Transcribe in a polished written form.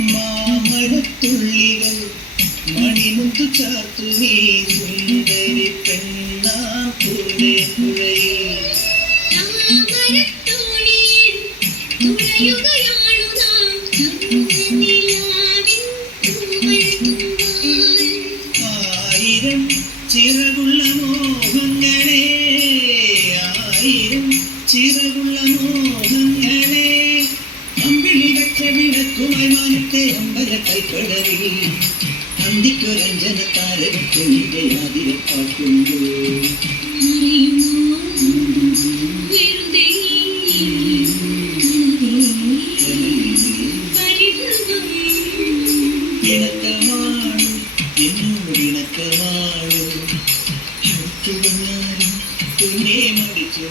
മാമഴത്തുള്ളികൾ മണിമുത്തു ചാത്തുവീ സുന്ദരി പെണ്ണാം പൂവേ പുഴയിൽ ആയിരം ചിറകുള്ള മോഹങ്ങളെ ആയിരം ചിറകുള്ള മോഹങ്ങളെ അമ്പിളി വച്ച വിളക്കുമായി മാനത്തെ അമ്പല കൈപ്പടവിൽ അന്തിക്കൊരഞ്ജന താരകത്തിന്റെ ആതിരപ്പാട്ടുണ്ടോ ഇണക്കമാണ് എന്നോടിണക്കമാണ് അടുത്തു വന്നാലും തുന്നേ മടിച്ചു